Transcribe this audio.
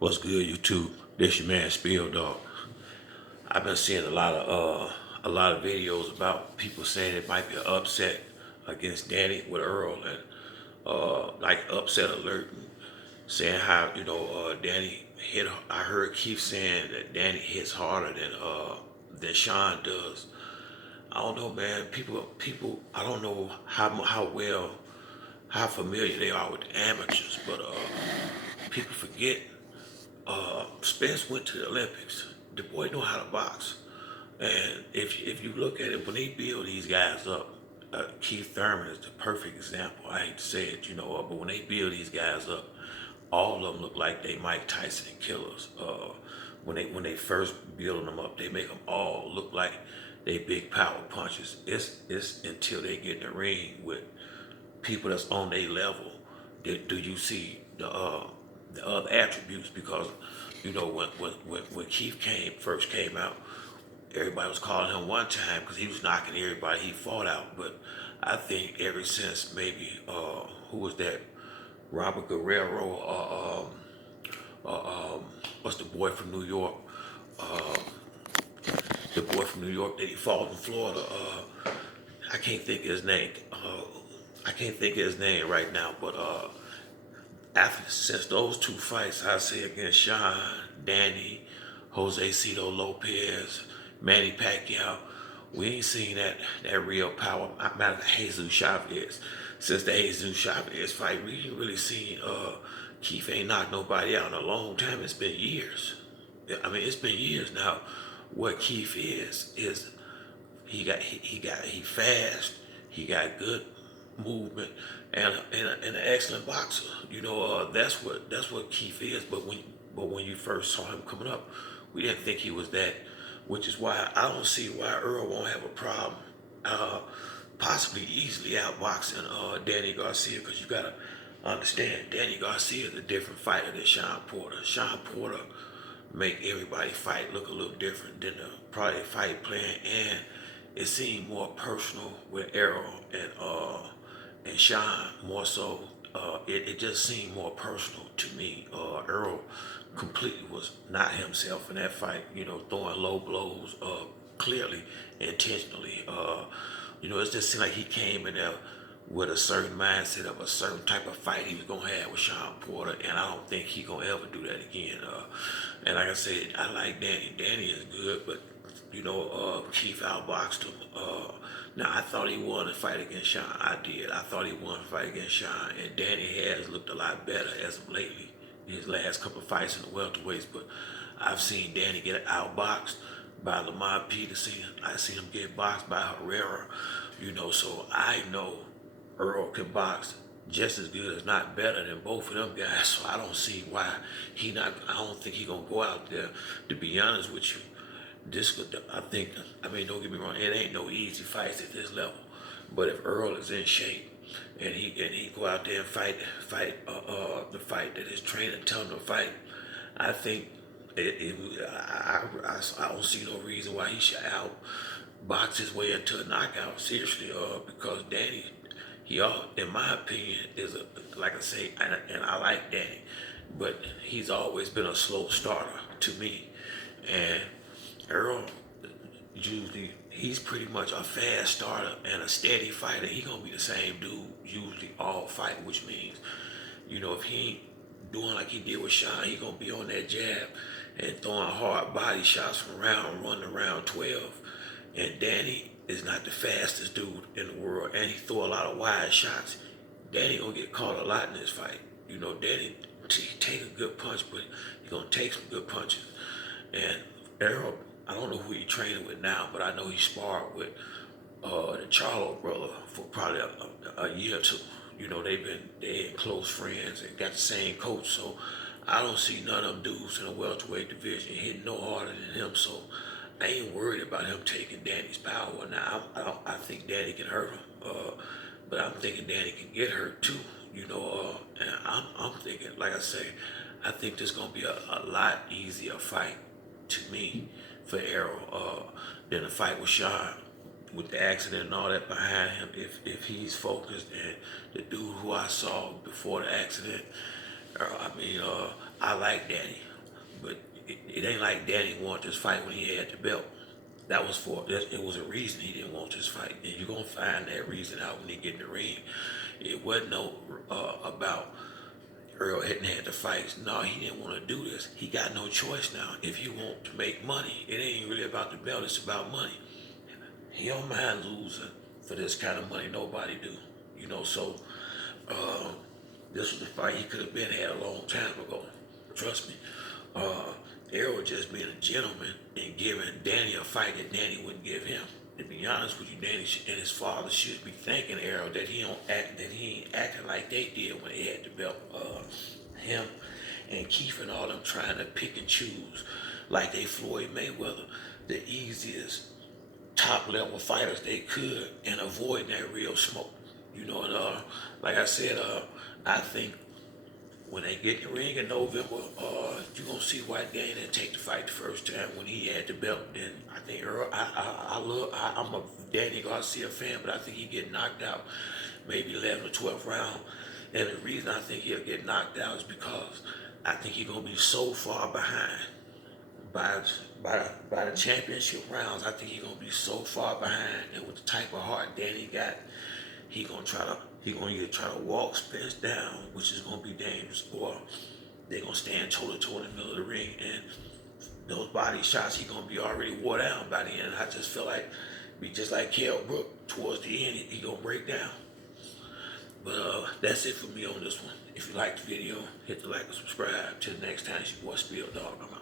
What's good, YouTube? This your man Spill Dog. I've been seeing a lot of videos about people saying it might be an upset against Danny with Earl and like upset alert, and saying how Danny hit. I heard Keith saying that Danny hits harder than Sean does. I don't know, man. People. I don't know how familiar they are with amateurs, but people forget Spence went to the Olympics. The boy know how to box. And if you look at it, when they build these guys up, Keith Thurman is the perfect example. I hate to say it, but when they build these guys up, all of them look like they Mike Tyson and killers. When they first build them up, they make them all look like they big power punches. It's until they get in the ring with people that's on their level do you see the other attributes, because when Keith first came out, everybody was calling him one time because he was knocking everybody he fought out. But I think ever since maybe who was that, Robert Guerrero, what's the boy from New York, that he fought in Florida, I can't think of his name. I can't think of his name right now, but since those two fights, I say against Sean, Danny, Jose Cito Lopez, Manny Pacquiao, we ain't seen that real power. Matter of Jesus Chavez. Since the Jesus Chavez fight, we ain't really seen Keith ain't knocked nobody out in a long time. It's been years. I mean, it's been years now. What Keith is he fast. He got good movement and an excellent boxer. That's what Keith is. But when you first saw him coming up, we didn't think he was that, which is why I don't see why Earl won't have a problem, possibly easily outboxing Danny Garcia, because you gotta understand Danny Garcia is a different fighter than Sean Porter. Sean Porter make everybody fight look a little different than the probably fight plan, and it seemed more personal with Errol and Sean more so. It just seemed more personal to me. Earl completely was not himself in that fight. Throwing low blows, clearly, intentionally. It just seemed like he came in there with a certain mindset of a certain type of fight he was gonna have with Sean Porter, and I don't think he gonna ever do that again. And like I said, I like Danny. Danny is good, but Keith outboxed him. Now I thought he won the fight against Sean. I did. I thought he won the fight against Sean, and Danny has looked a lot better as of lately. His last couple of fights in the welterweights, but I've seen Danny get outboxed by Lamont Peterson. I've seen him get boxed by Herrera. So I know Earl can box just as good, if not better, than both of them guys. So I don't see why he not. I don't think he gonna go out there. To be honest with you, don't get me wrong, it ain't no easy fights at this level. But if Earl is in shape and he go out there and fight the fight that his trainer tell him to fight, I think I don't see no reason why he should outbox his way into a knockout. Seriously, because Danny, in my opinion, like I say, and I like Danny, but he's always been a slow starter to me. And Earl, usually, he's pretty much a fast starter and a steady fighter. He gonna be the same dude usually all fight, which means, if he ain't doing like he did with Sean, he gonna be on that jab and throwing hard body shots from running around 12. And Danny is not the fastest dude in the world, and he throw a lot of wide shots. Danny gonna get caught a lot in this fight. Danny take a good punch, but he gonna take some good punches. And Errol, I don't know who he's training with now, but I know he sparred with the Charlo brother for probably a year or two. They close friends and got the same coach, so I don't see none of them dudes in the welterweight division hitting no harder than him. So I ain't worried about him taking Danny's power. Now I think Danny can hurt him, but I'm thinking Danny can get hurt too. And I'm thinking, like I say, I think this gonna be a lot easier fight to me for Errol than the fight with Sean, with the accident and all that behind him. If he's focused, and the dude who I saw before the accident, I like Danny. But it ain't like Danny wanted this fight when he had the belt. That was it was a reason he didn't want this fight. And you're going to find that reason out when he get in the ring. It wasn't no about Earl hadn't had the fights. No, he didn't want to do this. He got no choice now. If he want to make money, it ain't really about the belt. It's about money. He don't mind losing for this kind of money. Nobody do. You know, so this was the fight he could have been had a long time ago. Trust me. Errol just being a gentleman and giving Danny a fight that Danny wouldn't give him. To be honest with you, Danny and his father should be thanking Errol that he ain't acting like they did when they had the belt. Him and Keith and all them trying to pick and choose like they Floyd Mayweather, the easiest top level fighters they could, and avoid that real smoke. You know, and like I said, I think when they get in the ring in November, you're gonna see why Danny didn't take the fight the first time when he had the belt. And I think Earl, I'm a Danny Garcia fan, but I think he get knocked out maybe 11 or 12th round. And the reason I think he'll get knocked out is because I think he's gonna be so far behind by the championship rounds. I think he's gonna be so far behind, and with the type of heart Danny got, he gonna either try to walk Spence down, which is gonna be dangerous, or they're gonna stand toe to toe in the middle of the ring, and those body shots he gonna be already wore down by the end. I just feel like be just like Kell Brook towards the end, he gonna break down. But that's it for me on this one. If you like the video, hit the like and subscribe. Till the next time, it's your boy Spill Dog. I'm out.